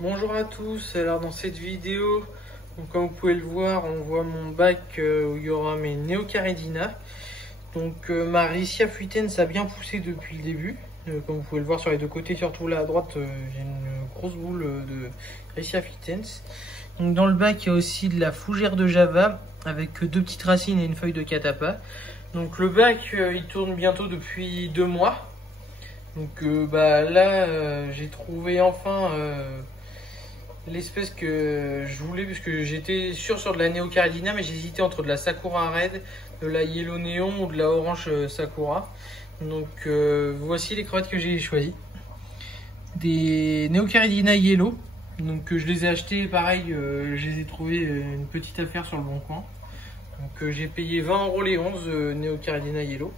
Bonjour à tous, alors dans cette vidéo, donc comme vous pouvez le voir, on voit mon bac où il y aura mes Neocaridina. Donc ma Riccia fuitens a bien poussé depuis le début, comme vous pouvez le voir sur les deux côtés, surtout là à droite, j'ai une grosse boule de Riccia fuitens. Donc dans le bac, il y a aussi de la fougère de Java avec deux petites racines et une feuille de catapa. Donc le bac, il tourne bientôt depuis 2 mois. Donc là, j'ai trouvé enfin l'espèce que je voulais, puisque j'étais sûr sur de la Neocaridina, mais j'hésitais entre de la Sakura Red, de la Yellow Neon ou de la Orange Sakura. Donc voici les crevettes que j'ai choisies. Des Neocaridina Yellow. Donc je les ai achetées, pareil, je les ai trouvées une petite affaire sur le bon coin. Donc j'ai payé 20 € les 11 Neocaridina Yellow.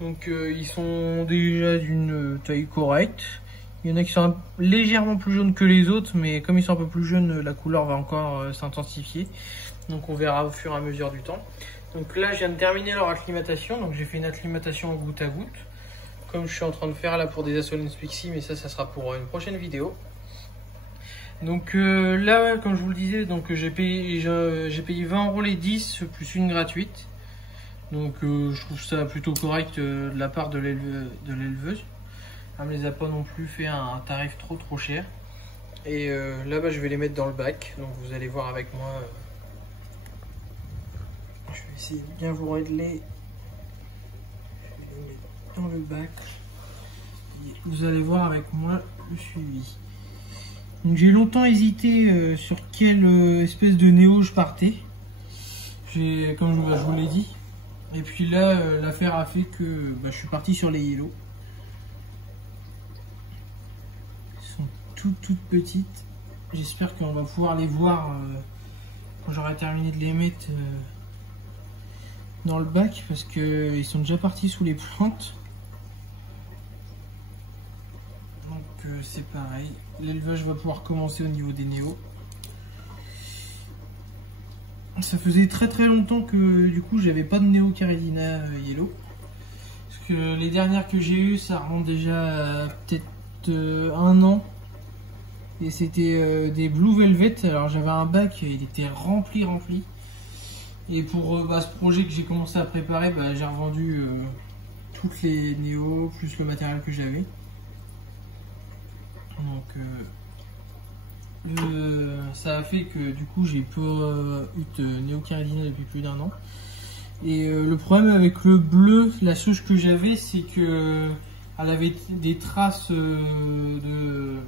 Donc ils sont déjà d'une taille correcte. Il y en a qui sont légèrement plus jaunes que les autres, mais comme ils sont un peu plus jeunes, la couleur va encore s'intensifier. Donc on verra au fur et à mesure du temps. Donc là, je viens de terminer leur acclimatation. Donc j'ai fait une acclimatation goutte à goutte, comme je suis en train de faire là pour des Assolins Pixie, mais ça sera pour une prochaine vidéo. Donc là, comme je vous le disais, donc j'ai payé 20 € les 10 plus une gratuite. Donc je trouve ça plutôt correct de la part de l'éleveuse. Elle me les a pas non plus fait un tarif trop cher. Et là je vais les mettre dans le bac. Donc vous allez voir avec moi. Je vais essayer de bien vous régler. Je vais les mettre dans le bac. Et vous allez voir avec moi le suivi. Donc j'ai longtemps hésité sur quelle espèce de néo je partais. Comme je vous l'ai dit. Et puis là, l'affaire a fait que je suis parti sur les yellow. Elles sont toutes petites. J'espère qu'on va pouvoir les voir quand j'aurai terminé de les mettre dans le bac, parce qu'ils sont déjà partis sous les plantes. Donc c'est pareil. L'élevage va pouvoir commencer au niveau des néos. Ça faisait très longtemps que du coup j'avais pas de Neocaridina Yellow, parce que les dernières que j'ai eues ça remonte déjà peut-être 1 an, et c'était des Blue Velvet. Alors j'avais un bac, il était rempli, et pour ce projet que j'ai commencé à préparer, j'ai revendu toutes les Néo plus le matériel que j'avais. Donc ça a fait que du coup j'ai pas eu de Neocaridina depuis plus d'1 an. Et le problème avec le bleu, la souche que j'avais, c'est que elle avait des traces de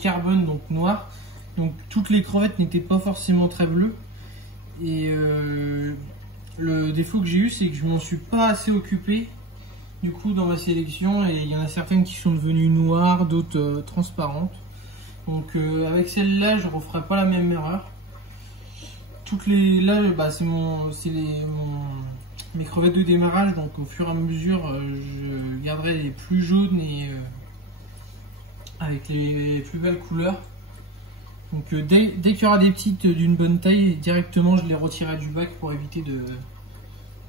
carbone, donc noir. Donc toutes les crevettes n'étaient pas forcément très bleues. Et le défaut que j'ai eu, c'est que je m'en suis pas assez occupé du coup dans ma sélection, et il y en a certaines qui sont devenues noires, d'autres transparentes. Donc avec celle-là, je ne referai pas la même erreur. Toutes les là, c'est mes crevettes de démarrage. Donc au fur et à mesure, je garderai les plus jaunes et avec les plus belles couleurs. Donc dès qu'il y aura des petites d'une bonne taille, directement je les retirerai du bac pour éviter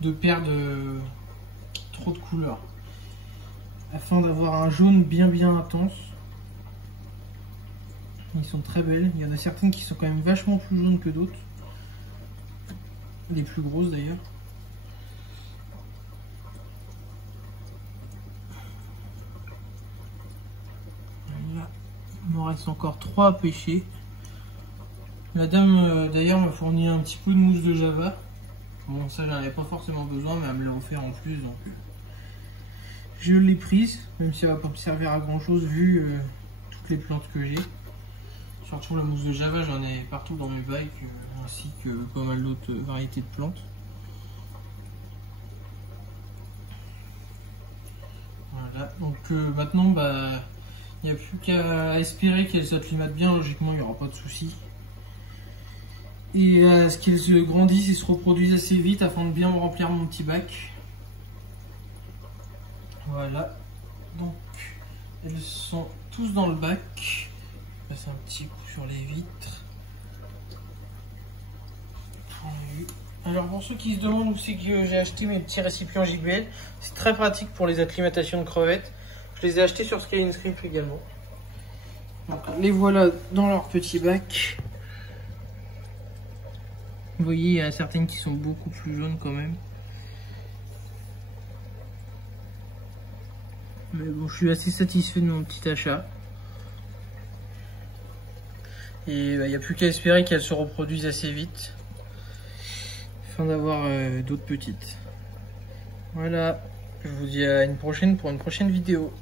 de perdre trop de couleurs, afin d'avoir un jaune bien intense. Ils sont très belles. Il y en a certaines qui sont quand même vachement plus jaunes que d'autres. Les plus grosses d'ailleurs. Là, il me reste encore 3 à pêcher. La dame d'ailleurs m'a fourni un petit peu de mousse de Java. Bon, ça j'en avais pas forcément besoin, mais elle me l'a offert en plus, donc je l'ai prise, même si elle va pas me servir à grand chose vu toutes les plantes que j'ai. Surtout la mousse de Java, j'en ai partout dans mes bacs, ainsi que pas mal d'autres variétés de plantes. Voilà, donc maintenant, il n'y a plus qu'à espérer qu'elles s'acclimatent bien. Logiquement, il n'y aura pas de soucis. Et à ce qu'elles se grandissent et se reproduisent assez vite afin de bien me remplir mon petit bac. Voilà, donc elles sont tous dans le bac. Passer un petit coup sur les vitres. Alors pour ceux qui se demandent où c'est que j'ai acheté mes petits récipients JBL, c'est très pratique pour les acclimatations de crevettes. Je les ai achetés sur Sky & Strip également. Donc, les voilà dans leur petit bac. Vous voyez, il y en a certaines qui sont beaucoup plus jaunes quand même. Mais bon, je suis assez satisfait de mon petit achat. Et il n'y a plus qu'à espérer qu'elles se reproduisent assez vite. Afin d'avoir d'autres petites. Voilà, je vous dis à une prochaine pour une prochaine vidéo.